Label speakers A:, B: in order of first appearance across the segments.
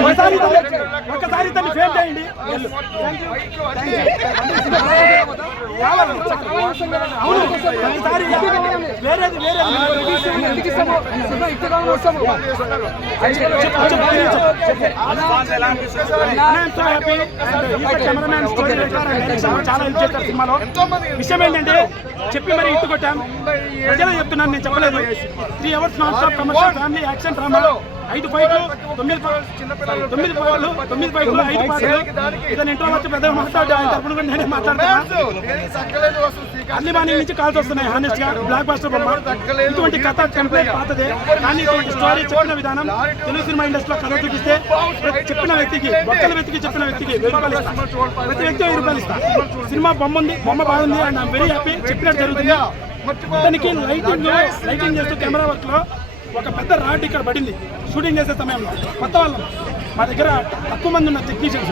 A: ఒకసారి ఒకసారి ఫేమ్ చేయండి కావాలి. అవును ఒకసారి వేరేది వేరేది. చాలా హెల్ప్ చేస్తారు సినిమాలో విషయం ఏంటంటే చెప్పి మరి ఇట్టు కొట్టాం. ప్రజలు చెప్తున్నాను నేను చెప్పలేదు. Three hours non stop commercial family action డ్రామాలో ఐదు ఫైట్లు తొమ్మిది తొమ్మిది ఫైట్లు తొమ్మిది ఫైట్లు ఐదు పాటలు ఇతను ఇంట్లో వచ్చి పెద్ద మాట్లాడు ఆయన తరపున కూడా నేనే మాట్లాడతాను అన్ని మార్నింగ్ నుంచి కాల్స్ వస్తున్నాయి హానెస్ట్గా. బ్లాక్ బాస్టర్ బొమ్మ. ఇటువంటి కథ కంప్లైంట్ పాతదే. కానీ ఇటువంటి స్టోరీ చెప్పిన విధానం తెలుగు సినిమా ఇండస్ట్రీలో కథ చూపిస్తే చెప్పిన వ్యక్తికి ఒక్కల వ్యక్తికి చెప్పిన వ్యక్తికి వెయ్యి రూపాయలు ఇస్తా. ప్రతి వ్యక్తి వెయ్యి రూపాయలు ఇస్తా. సినిమా బొమ్మ ఉంది బొమ్మ బాగుంది అండ్ ఐమ్ వెరీ హ్యాపీ చెప్పినట్టు జరుగుతుంది. ఇతనికి లైటింగ్ లైటింగ్ చేస్తూ కెమెరా వర్క్లో ఒక పెద్ద రాడ్ ఇక్కడ పడింది. షూటింగ్ చేసే సమయంలో. కొత్త వాళ్ళం. మా దగ్గర తక్కువ మంది ఉన్న టెక్నీషియన్స్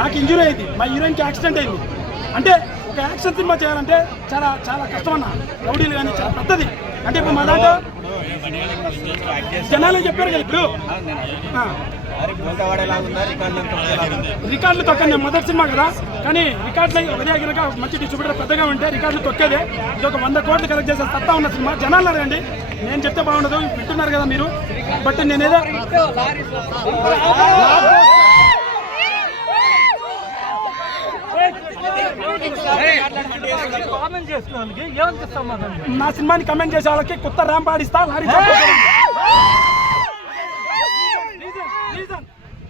A: నాకు ఇంజురీ అయింది. మా హీరోయిన్కి యాక్సిడెంట్ అయింది. అంటే ఒక యాక్షన్ సినిమా చేయాలంటే చాలా చాలా కష్టం అన్న. రౌడీలు కానీ చాలా పెద్దది. అంటే ఇప్పుడు మా దాంట్లో జనాలు చెప్పారు కదా ఇప్పుడు. ఆ, రికార్డులు తొక్కండి నేను మొదటి సినిమా కదా. కానీ రికార్డులు ఉదయ కనుక మంచి డిస్ట్రిబ్యూటర్ పెద్దగా ఉంటే రికార్డులు తొక్కేదే. ఇది ఒక వంద కోట్లు కలెక్ట్ చేసే సత్తా ఉన్న సినిమా. జనాలు అడగండి. నేను చెప్తే బాగుండదు వింటున్నారు కదా మీరు. బట్ నేనేదో నా సినిమాని కమెంట్ చేసే వాళ్ళకి కొత్త ర్యాంప్ ఆడిస్తా లారీ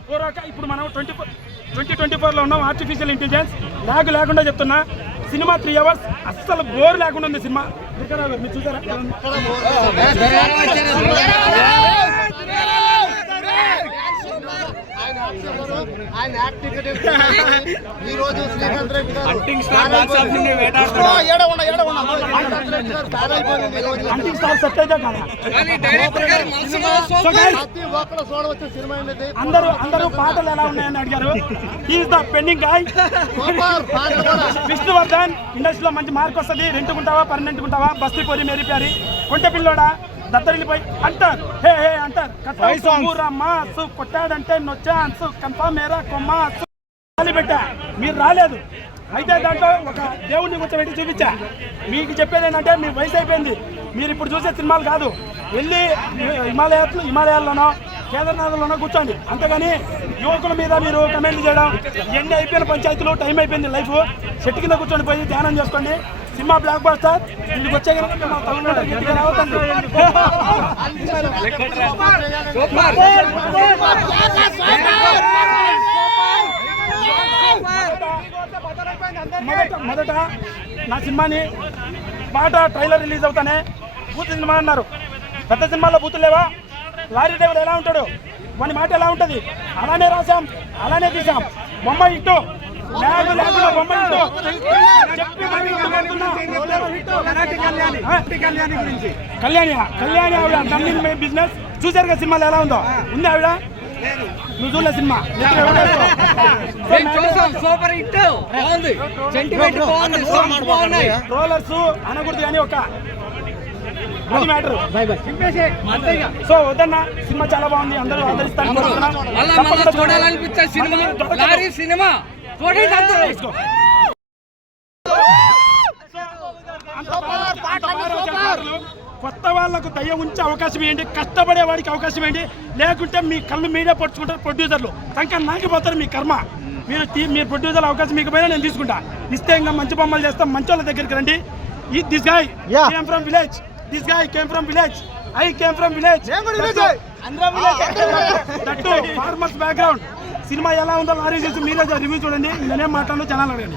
A: పూర్వక ఇప్పుడు మనం ట్వంటీ ఫోర్ ట్వంటీ ట్వంటీ ఫోర్లో ఉన్నాం ఆర్టిఫిషియల్ ఇంటెలిజెన్స్ లాగ్ లేకుండా చెప్తున్నా సినిమా త్రీ అవర్స్ అస్సలు బోర్ లేకుండా ఉంది సినిమా. మీరు చూసారా?
B: ఆయన ఈ రోజు శ్రీకాంత్ రెడ్డి గారు ఏడ ఉన్నా, ఏడ ఉన్నా. ప్రతి ఒక్కరు చూడవచ్చు సినిమా అనేది
A: అందరూ అందరూ పాటలు ఎలా ఉన్నాయని అడిగారు. Is the pending guy Vishnuvardhan ఇండస్ట్రీలో మంచి మార్క్ వస్తుంది. రెంట్కుంటావా పర్మనెంట్ ఉంటావా బస్తీ పొరి మేరీ ప్యారి. కొంటె పిల్లోడా దత్తరిల్లిపోయి అంటారు హే హే అంటారు కొట్టాడంటే నో ఛాన్స్ కన్ఫర్మ్ మేరా కొమ్మాసు. గాలి పెట్టా మీరు రాలేదు. అయితే దాంట్లో ఒక దేవుడిని కూర్చోబెట్టి చూపించా. మీకు చెప్పేది ఏంటంటే మీ వయసు అయిపోయింది. మీరు ఇప్పుడు చూసే సినిమాలు కాదు. వెళ్ళి హిమాలయాలు హిమాలయాల్లోనో కేదార్నాథ్లోనో కూర్చోండి. అంతేగాని యువకుల మీద మీరు కమెంట్ చేయడం ఎన్ని అయిపోయిన పంచాయతీలు టైం అయిపోయింది లైఫ్. చెట్టు కింద కూర్చొని పోయి ధ్యానం చేసుకోండి. సినిమా బ్లాక్ బస్టర్ ఇంటికి వచ్చే కనుక మా తమిళనాడు గట్టిగా రావద్దండి. మొదట నా సినిమాని పాట ట్రైలర్ రిలీజ్ అవుతానే బూత్ సినిమా అన్నారు. పెద్ద సినిమాలో బూతులు లేవా? లారీ డ్రైవర్ ఎలా ఉంటాడు? వాని మాట ఎలా ఉంటుంది? అలానే రాసాం అలానే తీసాం బొమ్మ ఇంటూ. లేకుండా చెప్పి మరి? కళ్యాణి కళ్యాణి. ఆవిడ బిజినెస్ చూసారు కదా సినిమాలో ఎలా ఉందో? ఉంది ఆవిడ? నువ్వు చూడలే సినిమా.
C: Super hit. బాగుంది సెంటిమెంట్ బాగుంది. సాంగ్స్ బాగున్నాయి.
A: రోలర్స్ అనకూడదు కానీ ఒక అది మ్యాటర్. సో వద్దన్న సినిమా చాలా బాగుంది. అందరూ ఆదరిస్తారు.
C: సినిమా.
A: కొత్త వాళ్ళకు దయ ఉంచే అవకాశం ఏంటి? కష్టపడే వాడికి అవకాశం ఏంటి? లేకుంటే మీ కళ్ళు మీరే పట్టుకుంటారు ప్రొడ్యూసర్లు. సంఖ్య నాకిపోతారు మీ కర్మ. మీరు మీరు ప్రొడ్యూసర్ అవకాశం మీకు పైన నేను తీసుకుంటా. ఇస్తే ఇంకా మంచి బొమ్మలు చేస్తాం. మంచి వాళ్ళ దగ్గరికి రండి. ఈ this guy came from village this guy came from village I came from village that farmers background cinema ఎలా ఉందో లారీ చేసి మీరే రివ్యూ చూడండి. నేనేం మాట్లాడను ఛానల్ అడగండి.